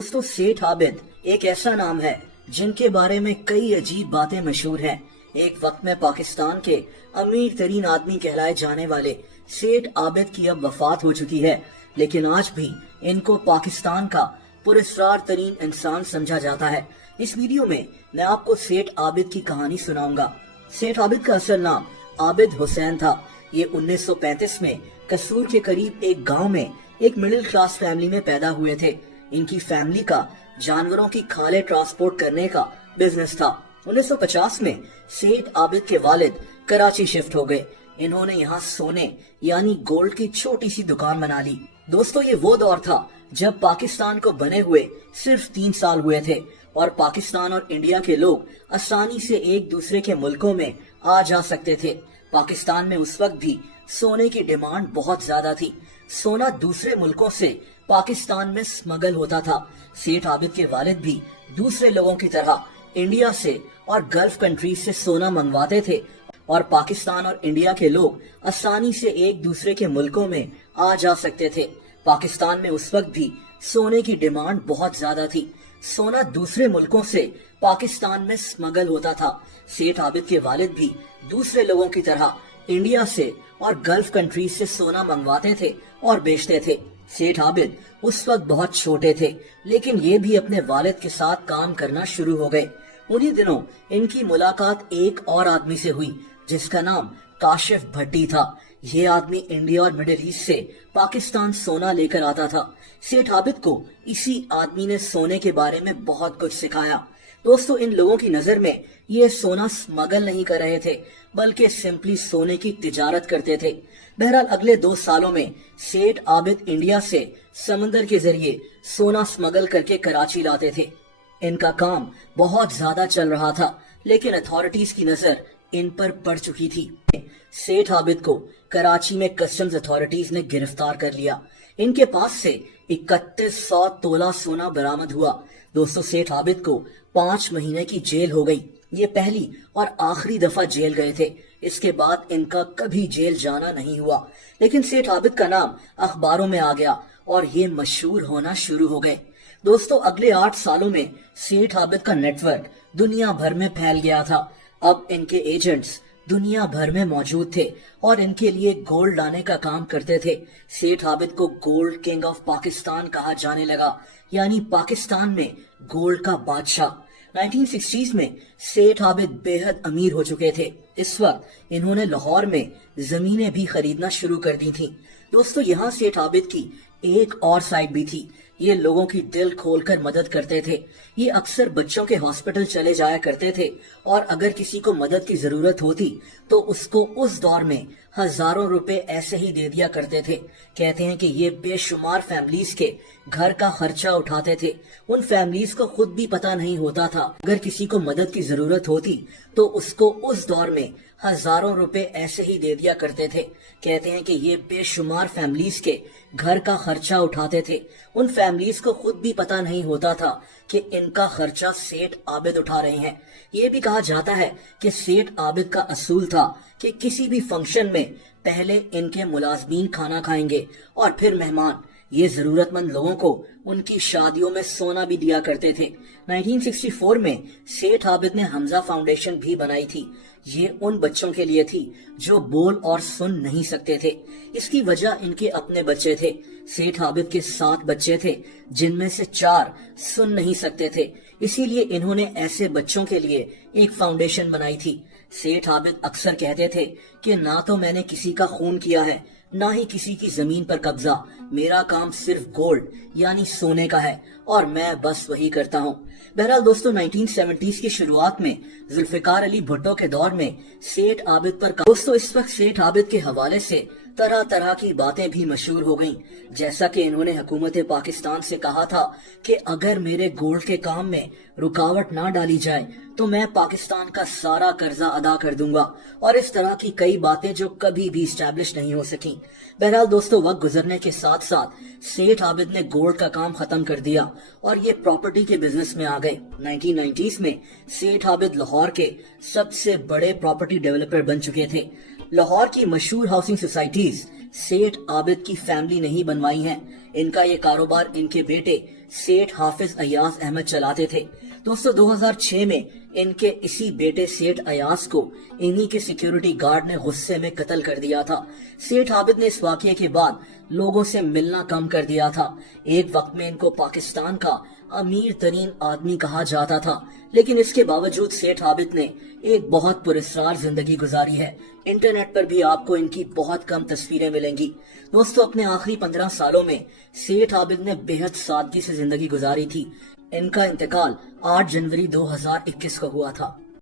दोस्तों, सेठ आबिद एक ऐसा नाम है जिनके बारे में कई अजीब बातें मशहूर हैं। एक वक्त में पाकिस्तान के अमीर तरीन आदमी कहलाए जाने वाले सेठ आबिद की अब वफात हो चुकी है, लेकिन आज भी इनको पाकिस्तान का पुरस्कार तरीन इंसान समझा जाता है। इस वीडियो में मैं आपको सेठ आबिद की कहानी सुनाऊंगा। सेठ आबिद का असल नाम आबिद हुसैन था। ये 1935 में कसूर के करीब एक गांव में एक मिडिल क्लास फैमिली में पैदा हुए थे। इनकी फैमिली का जानवरों की खाले ट्रांसपोर्ट करने का बिजनेस था। 1950 में सेठ आबिद के वालिद कराची शिफ्ट हो गए। इन्होंने यहाँ सोने यानी गोल्ड की छोटी सी दुकान बना ली। दोस्तों, ये वो दौर था जब पाकिस्तान को बने हुए सिर्फ 3 साल हुए थे और पाकिस्तान और इंडिया के लोग आसानी से एक दूसरे के मुल्कों में आ जा सकते थे। पाकिस्तान में उस वक्त भी सोने की डिमांड बहुत ज्यादा थी। सोना दूसरे मुल्कों से पाकिस्तान में स्मगल होता था। सेठ आबिद के वालिद भी दूसरे लोगों की तरह इंडिया से और गल्फ कंट्रीज से सोना मंगवाते थे और पाकिस्तान और इंडिया के लोग आसानी से एक दूसरे के मुल्कों में आ जा सकते थे। पाकिस्तान में उस वक्त भी सोने की डिमांड बहुत ज्यादा थी। सोना दूसरे मुल्कों से पाकिस्तान में स्मगल होता था। सेठ आबिद के वालिद भी दूसरे लोगों की तरह इंडिया से और गल्फ कंट्रीज से सोना मंगवाते थे और बेचते थे। सेठ आबिद उस वक्त बहुत छोटे थे, लेकिन ये भी अपने वालिद के साथ काम करना शुरू हो गए। उन्हीं दिनों इनकी मुलाकात एक और आदमी से हुई जिसका नाम काशिफ भट्टी था। ये आदमी इंडिया और मिडिल ईस्ट से पाकिस्तान सोना लेकर आता था। सेठ आबिद को इसी आदमी ने सोने के बारे में बहुत कुछ सिखाया। दोस्तों, इन लोगों की नजर में ये सोना स्मगल नहीं कर रहे थे, बल्कि सिंपली सोने की तिजारत करते थे। बहरहाल अगले 2 सालों में सेठ आबिद इंडिया से समंदर के जरिए सोना स्मगल करके कराची लाते थे। इनका काम बहुत ज्यादा चल रहा था, लेकिन अथॉरिटीज की नजर इन पर पड़ चुकी थी। सेठ आबिद को कराची में कस्टम्स अथॉरिटीज ने गिरफ्तार कर लिया। इनके पास से 3100 तोला सोना बरामद हुआ। दोस्तों, सेठ आबिद को 5 महीने की जेल हो गई। ये पहली और आखिरी दफा जेल गए थे। इसके बाद इनका कभी जेल जाना नहीं हुआ, लेकिन सेठ आबिद का नाम अखबारों में आ गया और ये मशहूर होना शुरू हो गए। दोस्तों, अगले 8 सालों में सेठ आबिद का नेटवर्क दुनिया भर में फैल गया था। अब इनके एजेंट्स दुनिया भर में मौजूद थे और इनके लिए गोल्ड लाने का काम करते थे। सेठ आबिद को गोल्ड किंग ऑफ पाकिस्तान कहा जाने लगा, यानी पाकिस्तान में गोल्ड का बादशाह। 1960s में सेठ आबिद बेहद अमीर हो चुके थे। इस वक्त इन्होंने लाहौर में जमीनें भी खरीदना शुरू कर दी थी। दोस्तों, यहाँ सेठ आबिद की एक और साइड भी थी। ये लोगों की दिल खोलकर मदद करते थे। ये अक्सर बच्चों के हॉस्पिटल चले जाया करते थे और अगर किसी को मदद की जरूरत होती तो उसको उस दौर में हजारों रुपए ऐसे ही दे दिया करते थे। कहते हैं कि ये बेशुमार फैमिलीज के घर का खर्चा उठाते थे। उन फैमिलीज को खुद भी पता नहीं होता था अगर किसी को मदद की जरूरत होती तो उसको उस दौर में हजारों रुपए ऐसे ही दे दिया करते थे। कहते हैं कि ये बेशुमार फैमिलीज के घर का खर्चा उठाते थे। उन फैमिलीज को खुद भी पता नहीं होता था कि इनका खर्चा सेठ आबिद उठा रहे हैं। ये भी कहा जाता है कि सेठ आबिद का असूल था कि किसी भी फंक्शन में पहले इनके मुलाजमीन खाना खाएंगे और फिर मेहमान। ये जरूरतमंद लोगों को उनकी शादियों में सोना भी दिया करते थे। 1964 में सेठ आबिद ने हमजा फाउंडेशन भी बनाई थी। ये उन बच्चों के लिए थी जो बोल और सुन नहीं सकते थे। इसकी वजह इनके अपने बच्चे थे। सेठ आबिद के 7 बच्चे थे, जिनमें से 4 सुन नहीं सकते थे। इसीलिए इन्होंने ऐसे बच्चों के लिए एक फाउंडेशन बनाई थी। सेठ आबिद अक्सर कहते थे कि ना तो मैंने किसी का खून किया है, ना ही किसी की जमीन पर कब्जा। मेरा काम सिर्फ गोल्ड यानी सोने का है और मैं बस वही करता हूँ। बहरहाल दोस्तों, 1970s की शुरुआत में जुल्फिकार अली भुट्टो के दौर में सेठ आबिद पर दोस्तों इस वक्त सेठ आबिद के हवाले से तरह तरह की बातें भी मशहूर हो गईं। जैसा कि इन्होंने हुकूमत पाकिस्तान से कहा था कि अगर मेरे गोल्ड के काम में रुकावट ना डाली जाए तो मैं पाकिस्तान का सारा कर्जा अदा कर दूंगा, और इस तरह की कई बातें जो कभी भी स्टैब्लिश नहीं हो सकी। बहरहाल दोस्तों, वक्त गुजरने के साथ साथ सेठ आबिद ने गोल्ड का काम खत्म कर दिया और ये प्रॉपर्टी के बिजनेस में आ गए। 1990s में सेठ आबिद लाहौर के सबसे बड़े प्रॉपर्टी डेवलपर बन चुके थे। लाहौर की मशहूर हाउसिंग सोसाइटीज सेठ आबिद की फैमिली ने ही बनवाई हैं। इनका ये कारोबार इनके बेटे सेठ हाफिज अयाज अहमद चलाते थे। दोस्तों 2006 में इनके इसी बेटे सेठ अयाज को इन्हीं के सिक्योरिटी गार्ड ने गुस्से में कत्ल कर दिया था। सेठ आबिद ने इस वाकये के बाद लोगों से मिलना कम कर दिया था। एक वक्त में इनको पाकिस्तान का अमीर तरीन आदमी कहा जाता था, लेकिन इसके बावजूद सेठ आबिद ने एक बहुत पुरस्कार जिंदगी गुजारी है। इंटरनेट पर भी आपको इनकी बहुत कम तस्वीरें मिलेंगी। दोस्तों अपने आखिरी 15 सालों में सेठ आबिद ने बेहद सादगी से जिंदगी गुजारी थी। इनका इंतकाल 8 जनवरी 2021 को हुआ था।